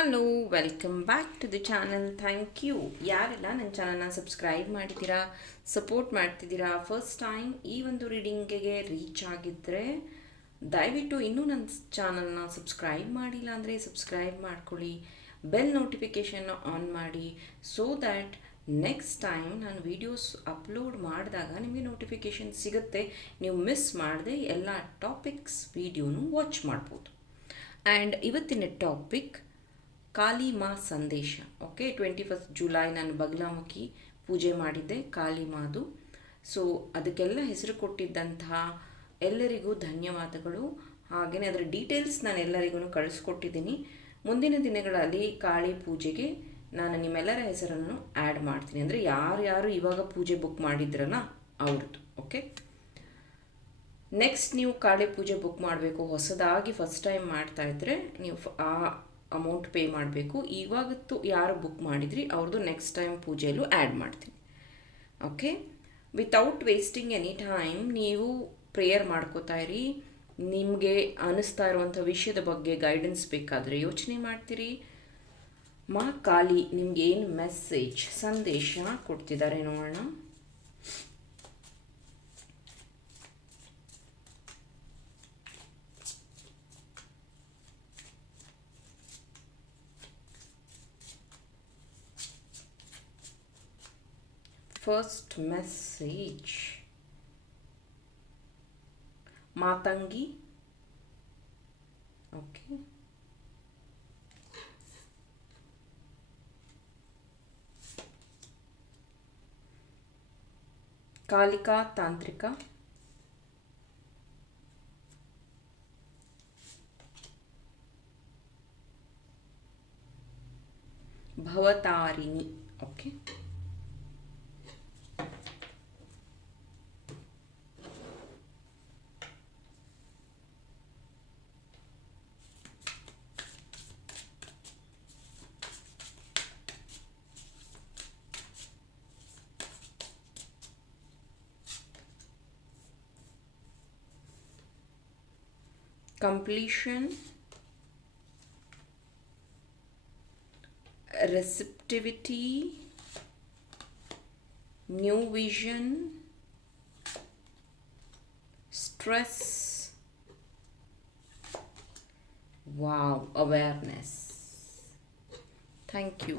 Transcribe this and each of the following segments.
Welcome back to the channel thank you ಯಾರೆಲ್ಲ ನನ್ನ ಚಾನಲ್ನ ಸಬ್ಸ್ಕ್ರೈಬ್ ಮಾಡಿದ್ದೀರಾ ಸಪೋರ್ಟ್ ಮಾಡ್ತಿದ್ದೀರಾ ಫಸ್ಟ್ ಟೈಮ್ ಈ ಒಂದು ರೀಡಿಂಗಿಗೆ ರೀಚ್ ಆಗಿದ್ದರೆ ದಯವಿಟ್ಟು ಇನ್ನೂ ನನ್ನ ಚಾನಲ್ನ ಸಬ್ಸ್ಕ್ರೈಬ್ ಮಾಡಿಲ್ಲ ಅಂದರೆ ಸಬ್ಸ್ಕ್ರೈಬ್ ಮಾಡ್ಕೊಳ್ಳಿ ಬೆಲ್ ನೋಟಿಫಿಕೇಷನ್ನ ಆನ್ ಮಾಡಿ ಸೊ ದ್ಯಾಟ್ ನೆಕ್ಸ್ಟ್ ಟೈಮ್ ನಾನು ವೀಡಿಯೋಸ್ ಅಪ್ಲೋಡ್ ಮಾಡಿದಾಗ ನಿಮಗೆ ನೋಟಿಫಿಕೇಷನ್ ಸಿಗುತ್ತೆ. ನೀವು ಮಿಸ್ ಮಾಡದೆ ಎಲ್ಲ ಟಾಪಿಕ್ಸ್ ವೀಡಿಯೋನು ವಾಚ್ ಮಾಡ್ಬೋದು. ಆ್ಯಂಡ್ ಇವತ್ತಿನ ಟಾಪಿಕ್ ಕಾಳಿ ಮಾ ಸಂದೇಶ. ಓಕೆ ಟ್ವೆಂಟಿ ಫಸ್ಟ್ ಜುಲೈ ನಾನು ಬಗಲಾಮುಖಿ ಪೂಜೆ ಮಾಡಿದ್ದೆ, ಕಾಲಿ ಮಾದು. ಸೊ ಅದಕ್ಕೆಲ್ಲ ಹೆಸರು ಕೊಟ್ಟಿದ್ದಂತಹ ಎಲ್ಲರಿಗೂ ಧನ್ಯವಾದಗಳು. ಹಾಗೆಯೇ ಅದರ ಡೀಟೇಲ್ಸ್ ನಾನು ಎಲ್ಲರಿಗೂ ಕಳಿಸ್ಕೊಟ್ಟಿದ್ದೀನಿ. ಮುಂದಿನ ದಿನಗಳಲ್ಲಿ ಕಾಳಿ ಪೂಜೆಗೆ ನಾನು ನಿಮ್ಮೆಲ್ಲರ ಹೆಸರನ್ನು ಆ್ಯಡ್ ಮಾಡ್ತೀನಿ. ಅಂದರೆ ಯಾರು ಇವಾಗ ಪೂಜೆ ಬುಕ್ ಮಾಡಿದ್ರಲ್ಲ ಅವ್ರದ್ದು. ಓಕೆ ನೆಕ್ಸ್ಟ್ ನೀವು ಕಾಳಿ ಪೂಜೆ ಬುಕ್ ಮಾಡಬೇಕು, ಹೊಸದಾಗಿ ಫಸ್ಟ್ ಟೈಮ್ ಮಾಡ್ತಾ ಇದ್ದರೆ ನೀವು ಆ ಅಮೌಂಟ್ ಪೇ ಮಾಡಬೇಕು. ಇವಾಗತ್ತು ಯಾರು ಬುಕ್ ಮಾಡಿದ್ರಿ ಅವ್ರದ್ದು ನೆಕ್ಸ್ಟ್ ಟೈಮ್ ಪೂಜೆಯಲ್ಲೂ ಆ್ಯಡ್ ಮಾಡ್ತೀನಿ. Okay without wasting any time ನೀವು ಪ್ರೇಯರ್ ಮಾಡ್ಕೋತಾ ಇರಿ. ನಿಮಗೆ ಅನ್ನಿಸ್ತಾ ಇರುವಂಥ ವಿಷಯದ ಬಗ್ಗೆ ಗೈಡೆನ್ಸ್ ಬೇಕಾದರೆ ಯೋಚನೆ ಮಾಡ್ತೀರಿ. ಮಾ ಖಾಲಿ ನಿಮಗೇನು ಮೆಸೇಜ್ ಸಂದೇಶ ಕೊಡ್ತಿದ್ದಾರೆ ನೋಡೋಣ. First message Matangi okay Kalika ತಾಂತ್ರಿಕ Bhavatarini okay completion receptivity new vision stress wow awareness thank you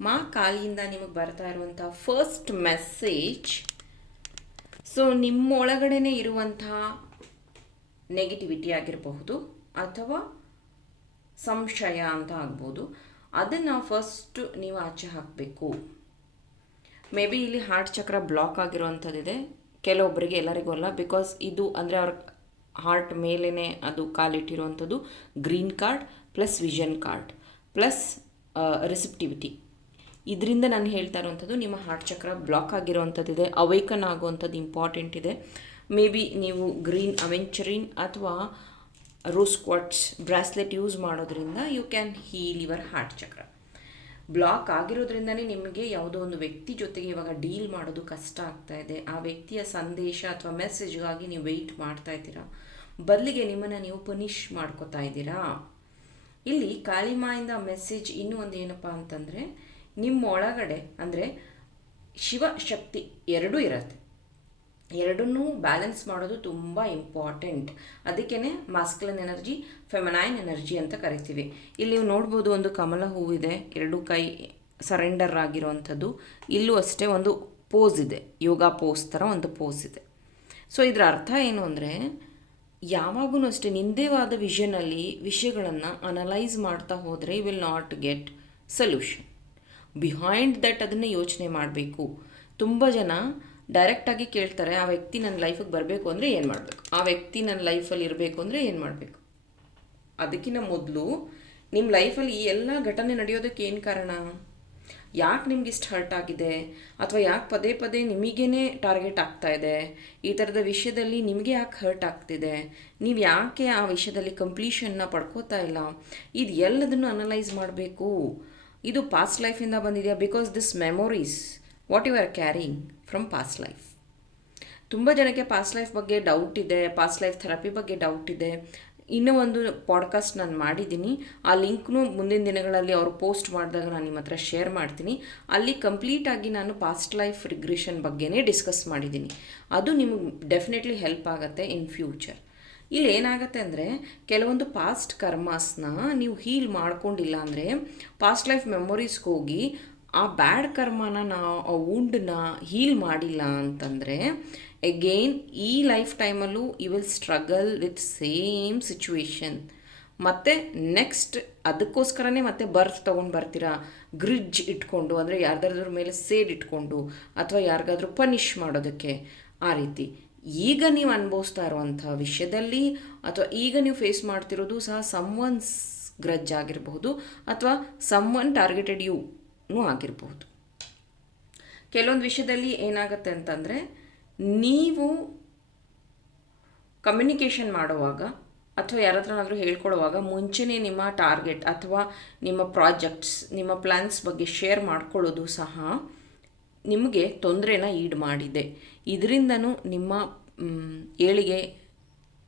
ಮಾ ಕಾಲಿಯಿಂದ ನಿಮಗೆ ಬರ್ತಾ ಇರುವಂಥ ಫಸ್ಟ್ ಮೆಸೇಜ್ ಸೊ ನಿಮ್ಮೊಳಗಡೆನೇ ಇರುವಂತಹ ನೆಗೆಟಿವಿಟಿ ಆಗಿರಬಹುದು ಅಥವಾ ಸಂಶಯ ಅಂತ ಆಗ್ಬೋದು. ಅದನ್ನು ಫಸ್ಟ್ ನೀವು ಆಚೆ ಹಾಕಬೇಕು. ಮೇ ಬಿ ಇಲ್ಲಿ ಹಾರ್ಟ್ ಚಕ್ರ ಬ್ಲಾಕ್ ಆಗಿರೋವಂಥದ್ದಿದೆ. ಕೆಲವೊಬ್ಬರಿಗೆ ಎಲ್ಲರಿಗೂ ಅಲ್ಲ ಬಿಕಾಸ್ ಇದು ಅಂದರೆ ಅವ್ರ ಹಾರ್ಟ್ ಮೇಲೇ ಅದು ಕಾಲಿಟ್ಟಿರುವಂಥದ್ದು green card plus vision card plus receptivity ಇದರಿಂದ ನಾನು ಹೇಳ್ತಾ ಇರುವಂಥದ್ದು ನಿಮ್ಮ ಹಾರ್ಟ್ ಚಕ್ರ ಬ್ಲಾಕ್ ಆಗಿರುವಂಥದ್ದಿದೆ ಅವೈಕನ್ ಆಗುವಂಥದ್ದು ಇಂಪಾರ್ಟೆಂಟ್ ಇದೆ. ಮೇ ಬಿ ನೀವು ಗ್ರೀನ್ ಅವೆಂಚರಿನ್ ಅಥವಾ ರೋಸ್ ಕ್ವಾಟ್ಸ್ ಬ್ರಾಸ್ಲೆಟ್ ಯೂಸ್ ಮಾಡೋದ್ರಿಂದ you can heal your heart chakra block ಆಗಿರೋದ್ರಿಂದನೇ ನಿಮಗೆ ಯಾವುದೋ ಒಂದು ವ್ಯಕ್ತಿ ಜೊತೆಗೆ ಇವಾಗ ಡೀಲ್ ಮಾಡೋದು ಕಷ್ಟ ಆಗ್ತಾ ಇದೆ. ಆ ವ್ಯಕ್ತಿಯ ಸಂದೇಶ ಅಥವಾ ಮೆಸೇಜ್ಗಾಗಿ ನೀವು ವೆಯ್ಟ್ ಮಾಡ್ತಾ ಇದ್ದೀರಾ? ಬದಲಿಗೆ ನಿಮ್ಮನ್ನು ನೀವು ಪನಿಷ್ ಮಾಡ್ಕೋತಾ ಇದ್ದೀರಾ? ಇಲ್ಲಿ ಕಾಳಿಮಾಯಿಂದ ಮೆಸೇಜ್ ಇನ್ನೂ ಒಂದು ಏನಪ್ಪ ಅಂತಂದರೆ ನಿಮ್ಮ ಒಳಗಡೆ ಅಂದರೆ ಶಿವಶಕ್ತಿ ಎರಡೂ ಇರುತ್ತೆ. ಎರಡನ್ನೂ ಬ್ಯಾಲೆನ್ಸ್ ಮಾಡೋದು ತುಂಬ ಇಂಪಾರ್ಟೆಂಟ್ ಅದಕ್ಕೇ ಮಾಸ್ಕ್ಲನ್ ಎನರ್ಜಿ ಫೆಮನೈನ್ ಎನರ್ಜಿ ಅಂತ ಕರಿತೀವಿ. ಇಲ್ಲಿ ನೀವು ನೋಡ್ಬೋದು ಒಂದು ಕಮಲ ಹೂವಿದೆ, ಎರಡು ಕೈ ಸರೆಂಡರ್ ಆಗಿರುವಂಥದ್ದು. ಇಲ್ಲೂ ಅಷ್ಟೇ ಒಂದು ಪೋಸ್ ಇದೆ, ಯೋಗ ಪೋಸ್ ಥರ ಒಂದು ಪೋಸ್ ಇದೆ. ಸೊ ಇದರ ಅರ್ಥ ಏನು ಅಂದರೆ ಯಾವಾಗೂ ಅಷ್ಟೇ ನಿಂದೇವಾದ ವಿಷನಲ್ಲಿ ವಿಷಯಗಳನ್ನು ಅನಲೈಸ್ ಮಾಡ್ತಾ ಹೋದರೆ will not get solution behind that ಅದನ್ನು ಯೋಚನೆ ಮಾಡಬೇಕು. ತುಂಬ ಜನ ಡೈರೆಕ್ಟಾಗಿ ಕೇಳ್ತಾರೆ, ಆ ವ್ಯಕ್ತಿ ನನ್ನ ಲೈಫಿಗೆ ಬರಬೇಕು ಅಂದರೆ ಏನು ಮಾಡಬೇಕು? ಆ ವ್ಯಕ್ತಿ ನನ್ನ ಲೈಫಲ್ಲಿ ಇರಬೇಕು ಅಂದರೆ ಏನು ಮಾಡಬೇಕು? ಅದಕ್ಕಿಂತ ಮೊದಲು ನಿಮ್ಮ ಲೈಫಲ್ಲಿ ಈ ಎಲ್ಲ ಘಟನೆ ನಡೆಯೋದಕ್ಕೆ ಏನು ಕಾರಣ? ಯಾಕೆ ನಿಮ್ಗೆ ಇಷ್ಟು ಹರ್ಟ್ ಆಗಿದೆ? ಅಥವಾ ಯಾಕೆ ಪದೇ ಪದೇ ನಿಮಗೇ ಟಾರ್ಗೆಟ್ ಆಗ್ತಾ ಇದೆ? ಈ ಥರದ ವಿಷಯದಲ್ಲಿ ನಿಮಗೆ ಯಾಕೆ ಹರ್ಟ್ ಆಗ್ತಿದೆ? ನೀವು ಯಾಕೆ ಆ ವಿಷಯದಲ್ಲಿ ಕಂಪ್ಲೀಷನ್ನ ಪಡ್ಕೋತಾ ಇಲ್ಲ? ಇದು ಎಲ್ಲದನ್ನು ಅನಲೈಸ್ ಮಾಡಬೇಕು. ಇದು ಪಾಸ್ಟ್ ಲೈಫಿಂದ ಬಂದಿದೆಯಾ? Because this memories what you are carrying from past life ತುಂಬ ಜನಕ್ಕೆ ಪಾಸ್ಟ್ ಲೈಫ್ ಬಗ್ಗೆ ಡೌಟ್ ಇದೆ ಪಾಸ್ಟ್ ಲೈಫ್ ಥೆರಪಿ ಬಗ್ಗೆ ಡೌಟ್ ಇದೆ. ಇನ್ನೂ ಒಂದು ಪಾಡ್ಕಾಸ್ಟ್ ನಾನು ಮಾಡಿದ್ದೀನಿ. ಆ ಲಿಂಕ್ನು ಮುಂದಿನ ದಿನಗಳಲ್ಲಿ ಅವರು ಪೋಸ್ಟ್ ಮಾಡಿದಾಗ ನಾನು ನಿಮ್ಮ ಹತ್ರ ಶೇರ್ ಮಾಡ್ತೀನಿ. ಅಲ್ಲಿ ಕಂಪ್ಲೀಟಾಗಿ ನಾನು ಪಾಸ್ಟ್ ಲೈಫ್ ರಿಗ್ರೆಷನ್ ಬಗ್ಗೆನೇ ಡಿಸ್ಕಸ್ ಮಾಡಿದ್ದೀನಿ. ಅದು ನಿಮಗೆ ಡೆಫಿನೆಟ್ಲಿ ಹೆಲ್ಪ್ ಆಗುತ್ತೆ ಇನ್ ಫ್ಯೂಚರ್ ಇಲ್ಲಿ ಏನಾಗುತ್ತೆ ಅಂದರೆ, ಕೆಲವೊಂದು ಪಾಸ್ಟ್ ಕರ್ಮಾಸ್ನ ನೀವು ಹೀಲ್ ಮಾಡ್ಕೊಂಡಿಲ್ಲ ಅಂದರೆ ಪಾಸ್ಟ್ ಲೈಫ್ ಮೆಮೊರೀಸ್ಗೆ ಹೋಗಿ ಆ ಬ್ಯಾಡ್ ಕರ್ಮನ ನಾವು, ಆ ವುಂಡನ್ನ ಹೀಲ್ ಮಾಡಿಲ್ಲ ಅಂತಂದರೆ ಎಗೇನ್ ಈ ಲೈಫ್ ಟೈಮಲ್ಲೂ you will struggle with same situation ಮತ್ತು ನೆಕ್ಸ್ಟ್ ಅದಕ್ಕೋಸ್ಕರನೇ ಮತ್ತೆ ಬರ್ತ್ ತೊಗೊಂಡು ಬರ್ತೀರಾ? ಗ್ರಿಡ್ಜ್ ಇಟ್ಕೊಂಡು, ಅಂದರೆ ಯಾರ್ದಾದ್ರ ಮೇಲೆ ಸೇಡ್ ಇಟ್ಕೊಂಡು, ಅಥವಾ ಯಾರಿಗಾದ್ರೂ ಪನಿಷ್ ಮಾಡೋದಕ್ಕೆ ಆ ರೀತಿ. ಈಗ ನೀವು ಅನುಭವಿಸ್ತಾ ಇರುವಂಥ ವಿಷಯದಲ್ಲಿ, ಅಥವಾ ಈಗ ನೀವು ಫೇಸ್ ಮಾಡ್ತಿರೋದು ಸಹ ಸಮ್ವನ್ಸ್ ಗ್ರಜ್ ಆಗಿರಬಹುದು, ಅಥವಾ ಸಮ್ವನ್ ಟಾರ್ಗೆಟೆಡ್ ಯೂನೂ ಆಗಿರಬಹುದು. ಕೆಲವೊಂದು ವಿಷಯದಲ್ಲಿ ಏನಾಗುತ್ತೆ ಅಂತಂದರೆ, ನೀವು ಕಮ್ಯುನಿಕೇಷನ್ ಮಾಡುವಾಗ ಅಥವಾ ಯಾರ ಹತ್ರನಾದರೂ ಹೇಳ್ಕೊಳ್ಳುವಾಗ ಮುಂಚೆನೇ ನಿಮ್ಮ ಟಾರ್ಗೆಟ್ ಅಥವಾ ನಿಮ್ಮ ಪ್ರಾಜೆಕ್ಟ್ಸ್ ನಿಮ್ಮ ಪ್ಲ್ಯಾನ್ಸ್ ಬಗ್ಗೆ ಶೇರ್ ಮಾಡ್ಕೊಳ್ಳೋದು ಸಹ ನಿಮಗೆ ತೊಂದರೆನ ಈಡ್ ಮಾಡಿದೆ. ಇದರಿಂದನೂ ನಿಮ್ಮ ಏಳಿಗೆ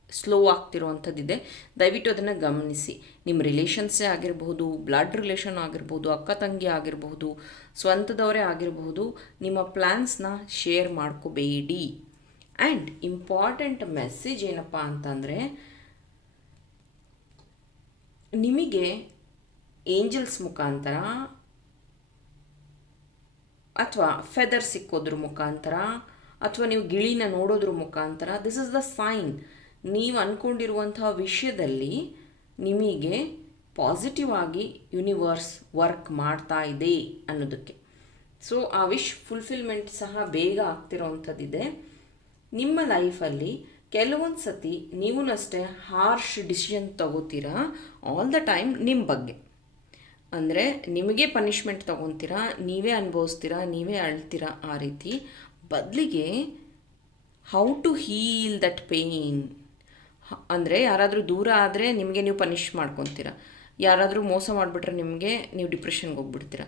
ಸ್ಲೋ ಆಗ್ತಿರುವಂಥದ್ದಿದೆ. ದಯವಿಟ್ಟು ಅದನ್ನು ಗಮನಿಸಿ. ನಿಮ್ಮ ರಿಲೇಷನ್ಸೇ ಆಗಿರಬಹುದು ಬ್ಲಡ್ ರಿಲೇಷನ್ ಆಗಿರ್ಬೋದು ಅಕ್ಕ ತಂಗಿ ಆಗಿರಬಹುದು, ಸ್ವಂತದವರೇ ಆಗಿರಬಹುದು, ನಿಮ್ಮ ಪ್ಲ್ಯಾನ್ಸ್ನ ಶೇರ್ ಮಾಡ್ಕೋಬೇಡಿ. ಆ್ಯಂಡ್ ಇಂಪಾರ್ಟೆಂಟ್ ಮೆಸೇಜ್ ಏನಪ್ಪ ಅಂತಂದರೆ, ನಿಮಗೆ ಏಂಜಲ್ಸ್ ಮುಖಾಂತರ ಅಥವಾ ಫೆದರ್ ಸಿಕ್ಕೋದ್ರ ಮುಖಾಂತರ ಅಥವಾ ನೀವು ಗಿಳಿನ ನೋಡೋದ್ರ ಮುಖಾಂತರ ದಿಸ್ ಇಸ್ ದ ಸೈನ್ ನೀವು ಅಂದ್ಕೊಂಡಿರುವಂಥ ವಿಷಯದಲ್ಲಿ ನಿಮಗೆ ಪಾಸಿಟಿವ್ ಆಗಿ ಯೂನಿವರ್ಸ್ ವರ್ಕ್ ಮಾಡ್ತಾ ಇದೆ ಅನ್ನೋದಕ್ಕೆ. ಸೊ ಆ ವಿಶ್ ಫುಲ್ಫಿಲ್ಮೆಂಟ್ ಸಹ ಬೇಗ ಆಗ್ತಿರೋವಂಥದ್ದಿದೆ ನಿಮ್ಮ ಲೈಫಲ್ಲಿ ಕೆಲವೊಂದು ಸತಿ ನೀವು ಅಷ್ಟೇ ಹಾರ್ಷ್ ಡಿಸಿಷನ್ ತಗೋತೀರಾ? ಆಲ್ ದ ಟೈಮ್ ನಿಮ್ಮ ಬಗ್ಗೆ. ಅಂದರೆ ನಿಮಗೆ ಪನಿಷ್ಮೆಂಟ್ ತೊಗೊತೀರಾ? ನೀವೇ ಅನುಭವಿಸ್ತೀರಾ? ನೀವೇ ಅಳ್ತೀರಾ? ಆ ರೀತಿ. ಬದಲಿಗೆ how to heal that pain ಅಂದರೆ ಯಾರಾದರೂ ದೂರ ಆದರೆ ನಿಮಗೆ ನೀವು ಪನಿಷ್ ಮಾಡ್ಕೊತೀರ. ಯಾರಾದರೂ ಮೋಸ ಮಾಡಿಬಿಟ್ರೆ ನಿಮಗೆ ನೀವು ಡಿಪ್ರೆಷನ್ಗೆ ಹೋಗ್ಬಿಡ್ತೀರ.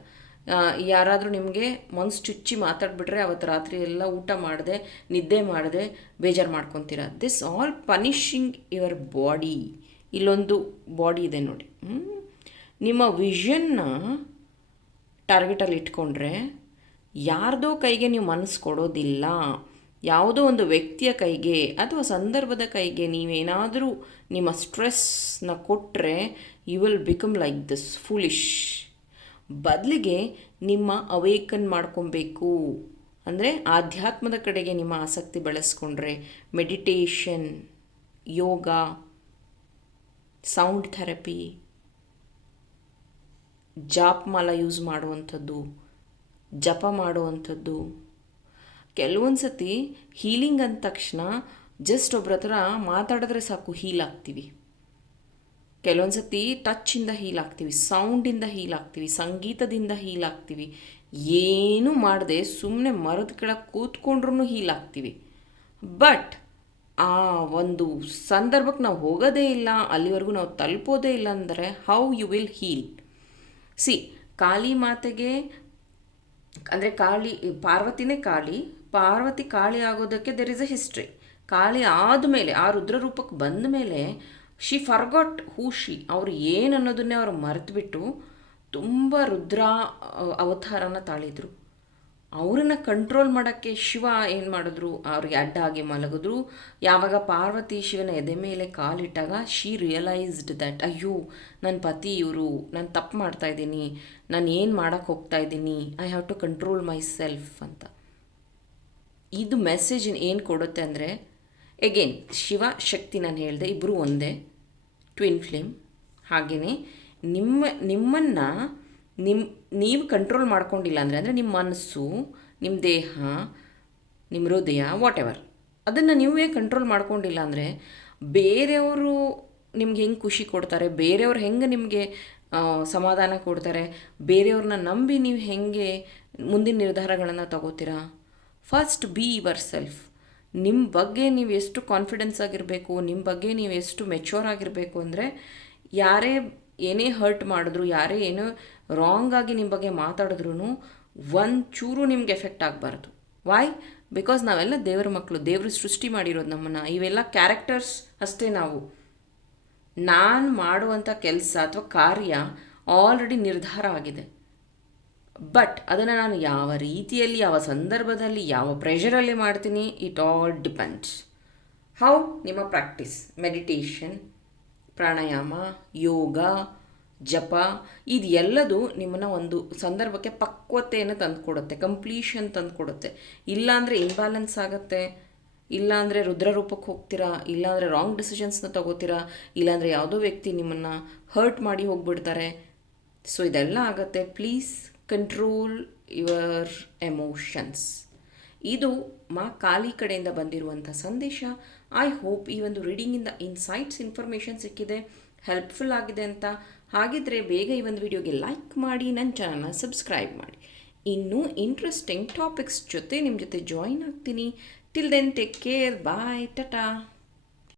ಯಾರಾದರೂ ನಿಮಗೆ ಮನ್ಸು ಚುಚ್ಚಿ ಮಾತಾಡ್ಬಿಟ್ರೆ ಅವತ್ತು ರಾತ್ರಿ ಎಲ್ಲ ಊಟ ಮಾಡದೆ, ನಿದ್ದೆ ಮಾಡದೆ, ಬೇಜಾರು ಮಾಡ್ಕೊತೀರ. This all punishing your body ಇಲ್ಲೊಂದು ಬಾಡಿ ಇದೆ ನೋಡಿ? ನಿಮ್ಮ ವಿಷನ್ನ ಟಾರ್ಗೆಟಲ್ಲಿ ಇಟ್ಕೊಂಡ್ರೆ ಯಾರ್ದೋ ಕೈಗೆ ನೀವು ಮನಸ್ಸು ಕೊಡೋದಿಲ್ಲ. ಯಾವುದೋ ಒಂದು ವ್ಯಕ್ತಿಯ ಕೈಗೆ ಅಥವಾ ಸಂದರ್ಭದ ಕೈಗೆ ನೀವೇನಾದರೂ ನಿಮ್ಮ ಸ್ಟ್ರೆಸ್ನ ಕೊಟ್ಟರೆ you will become like this foolish ಬದಲಿಗೆ ನಿಮ್ಮ ಅವೇಕನ್ ಮಾಡ್ಕೊಬೇಕು. ಅಂದರೆ ಆಧ್ಯಾತ್ಮದ ಕಡೆಗೆ ನಿಮ್ಮ ಆಸಕ್ತಿ ಬೆಳೆಸ್ಕೊಂಡ್ರೆ ಮೆಡಿಟೇಷನ್ ಯೋಗ ಸೌಂಡ್ ಥೆರಪಿ ಜಾಪ್ಮಾಲ ಯೂಸ್ ಮಾಡುವಂಥದ್ದು, ಜಪ ಮಾಡುವಂಥದ್ದು ಕೆಲವೊಂದು ಸತಿ ಹೀಲಿಂಗ್ ಅಂದ ತಕ್ಷಣ ಜಸ್ಟ್ ಒಬ್ರ ಹತ್ರ ಮಾತಾಡಿದ್ರೆ ಸಾಕು ಹೀಲ್ ಆಗ್ತೀವಿ. ಕೆಲವೊಂದು ಸತಿ ಟಚ್ಚಿಂದ ಹೀಲ್ ಆಗ್ತೀವಿ ಸೌಂಡಿಂದ ಹೀಲ್ ಆಗ್ತೀವಿ, ಸಂಗೀತದಿಂದ ಹೀಲ್ ಆಗ್ತೀವಿ. ಏನೂ ಮಾಡದೆ ಸುಮ್ಮನೆ ಮರದ ಕೆಳಗೆ ಕೂತ್ಕೊಂಡ್ರೂ ಹೀಲ್ ಆಗ್ತೀವಿ. ಬಟ್ ಆ ಒಂದು ಸಂದರ್ಭಕ್ಕೆ ನಾವು ಹೋಗೋದೇ ಇಲ್ಲ, ಅಲ್ಲಿವರೆಗೂ ನಾವು ತಲುಪೋದೇ ಇಲ್ಲ ಅಂದರೆ how you will heal see Kali ಮಾತೆಗೆ, ಅಂದರೆ ಕಾಳಿ, ಪಾರ್ವತಿನೇ ಕಾಳಿ ಪಾರ್ವತಿ ಕಾಳಿ ಆಗೋದಕ್ಕೆ there is a history Kali ಆದಮೇಲೆ ಆ ರುದ್ರ ರೂಪಕ್ಕೆ ಬಂದ ಮೇಲೆ ಶಿ ಫರ್ಗಾಟ್ ಹೂ ಶಿ ಅವ್ರು ಏನು ಅನ್ನೋದನ್ನೇ ಅವ್ರು ಮರೆತುಬಿಟ್ಟು ತುಂಬ ರುದ್ರ ಅವತಾರನ ತಾಳಿದ್ರು. ಅವರನ್ನು ಕಂಟ್ರೋಲ್ ಮಾಡೋಕ್ಕೆ ಶಿವ ಏನು ಮಾಡಿದ್ರು, ಅವ್ರಿಗೆ ಅಡ್ಡ ಆಗಿ ಮಲಗಿದ್ರು. ಯಾವಾಗ ಪಾರ್ವತಿ ಶಿವನ ಎದೆ ಮೇಲೆ ಕಾಲಿಟ್ಟಾಗ ಶಿ ರಿಯಲೈಸ್ಡ್ ದಟ್ ಅಯ್ಯೋ ನನ್ನ ಪತಿ ಇವರು, ನಾನು ತಪ್ಪು ಮಾಡ್ತಾ ಇದ್ದೀನಿ, ನಾನು ಏನು ಮಾಡೋಕ್ಕೆ ಹೋಗ್ತಾ ಇದ್ದೀನಿ I have to control myself ಅಂತ. ಇದು ಮೆಸೇಜ್ ಏನು ಕೊಡುತ್ತೆ ಅಂದರೆ ಎಗೇನ್ ಶಿವ ಶಕ್ತಿ ನಾನು ಹೇಳಿದೆ ಇಬ್ಬರು ಒಂದೇ ಟ್ವಿನ್ ಫ್ಲೇಮ್ ಹಾಗೆಯೇ ನಿಮ್ಮ, ನಿಮ್ಮನ್ನು ನಿಮ್ಮ ನೀವು ಕಂಟ್ರೋಲ್ ಮಾಡ್ಕೊಂಡಿಲ್ಲ ಅಂದರೆ ಅಂದರೆ ನಿಮ್ಮ ಮನಸ್ಸು ನಿಮ್ಮ ದೇಹ ನಿಮ್ಮ ಹೃದಯ ವಾಟ್ ಎವರ್ ಅದನ್ನು ನೀವೇ ಕಂಟ್ರೋಲ್ ಮಾಡ್ಕೊಂಡಿಲ್ಲ ಅಂದರೆ, ಬೇರೆಯವರು ನಿಮ್ಗೆ ಹೆಂಗೆ ಖುಷಿ ಕೊಡ್ತಾರೆ, ಬೇರೆಯವ್ರು ಹೆಂಗೆ ನಿಮಗೆ ಸಮಾಧಾನ ಕೊಡ್ತಾರೆ, ಬೇರೆಯವ್ರನ್ನ ನಂಬಿ ನೀವು ಹೆಂಗೆ ಮುಂದಿನ ನಿರ್ಧಾರಗಳನ್ನು ತಗೋತೀರಾ? ಫಸ್ಟ್ ಬಿ ಯುವರ್ ಸೆಲ್ಫ್ ನಿಮ್ಮ ಬಗ್ಗೆ ನೀವು ಎಷ್ಟು ಕಾನ್ಫಿಡೆನ್ಸ್ ಆಗಿರಬೇಕು ನಿಮ್ಮ ಬಗ್ಗೆ ನೀವು ಎಷ್ಟು ಮೆಚ್ಯೂರ್ ಆಗಿರಬೇಕು ಅಂದರೆ ಯಾರೇ ಏನೇ ಹರ್ಟ್ ಮಾಡಿದ್ರು, ಯಾರೇ ಏನೋ ಆಗಿ ನಿಮ್ಮ ಬಗ್ಗೆ ಮಾತಾಡಿದ್ರು ಒಂದು ಚೂರು ನಿಮ್ಗೆ ಎಫೆಕ್ಟ್ ಆಗಬಾರ್ದು. ವಾಯ್ ಬಿಕಾಸ್ ನಾವೆಲ್ಲ ದೇವ್ರ ಮಕ್ಕಳು ದೇವರು ಸೃಷ್ಟಿ ಮಾಡಿರೋದು ನಮ್ಮನ್ನು. ಇವೆಲ್ಲ ಕ್ಯಾರೆಕ್ಟರ್ಸ್ ಅಷ್ಟೇ ನಾವು. ನಾನು ಮಾಡುವಂಥ ಕೆಲಸ ಅಥವಾ ಕಾರ್ಯ ಆಲ್ರೆಡಿ ನಿರ್ಧಾರ ಆಗಿದೆ. ಬಟ್ ಅದನ್ನು ನಾನು ಯಾವ ರೀತಿಯಲ್ಲಿ, ಯಾವ ಸಂದರ್ಭದಲ್ಲಿ, ಯಾವ ಪ್ರೆಷರಲ್ಲಿ ಮಾಡ್ತೀನಿ ಇಟ್ ಆಲ್ ಡಿಪೆಂಡ್ಸ್ ಹೌ ನಿಮ್ಮ ಪ್ರಾಕ್ಟೀಸ್ ಮೆಡಿಟೇಷನ್ ಪ್ರಾಣಾಯಾಮ ಯೋಗ ಜಪ ಇದೆಲ್ಲದು ನಿಮ್ಮನ್ನ ಒಂದು ಸಂದರ್ಭಕ್ಕೆ ಪಕ್ವತೆಯನ್ನು ತಂದುಕೊಡುತ್ತೆ ಕಂಪ್ಲೀಷನ್ ತಂದುಕೊಡುತ್ತೆ. ಇಲ್ಲಾಂದರೆ ಇಂಬ್ಯಾಲೆನ್ಸ್ ಆಗುತ್ತೆ. ಇಲ್ಲಾಂದರೆ ರುದ್ರರೂಪಕ್ಕೆ ಹೋಗ್ತೀರಾ, ಇಲ್ಲಾಂದರೆ ರಾಂಗ್ ಡಿಸಿಷನ್ಸ್ನ ತಗೋತೀರಾ, ಇಲ್ಲಾಂದರೆ ಯಾವುದೋ ವ್ಯಕ್ತಿ ನಿಮ್ಮನ್ನು ಹರ್ಟ್ ಮಾಡಿ ಹೋಗ್ಬಿಡ್ತಾರೆ. ಸೊ ಇದೆಲ್ಲ ಆಗುತ್ತೆ. ಪ್ಲೀಸ್ ಕಂಟ್ರೋಲ್ ಯುವರ್ ಎಮೋಷನ್ಸ್ ಇದು ಮಾ ಖಾಲಿ ಕಡೆಯಿಂದ ಬಂದಿರುವಂಥ ಸಂದೇಶ. ಐ ಹೋಪ್ ಈ ಒಂದು ರೀಡಿಂಗಿಂದ ಇನ್ಸೈಟ್ಸ್ ಇನ್ಫಾರ್ಮೇಷನ್ ಸಿಕ್ಕಿದೆ ಹೆಲ್ಪ್ಫುಲ್ ಆಗಿದೆ ಅಂತ. ಹಾಗಿದ್ರೆ ಬೇಗ ಈ ಒಂದು ವಿಡಿಯೋಗೆ ಲೈಕ್ ಮಾಡಿ, ನನ್ನ ಚಾನಲ್ನ ಸಬ್ಸ್ಕ್ರೈಬ್ ಮಾಡಿ. ಇನ್ನೂ ಇಂಟ್ರೆಸ್ಟಿಂಗ್ ಟಾಪಿಕ್ಸ್ ಜೊತೆ ನಿಮ್ಮ ಜೊತೆ ಜಾಯಿನ್ ಆಗ್ತೀನಿ. Till then take care bye tata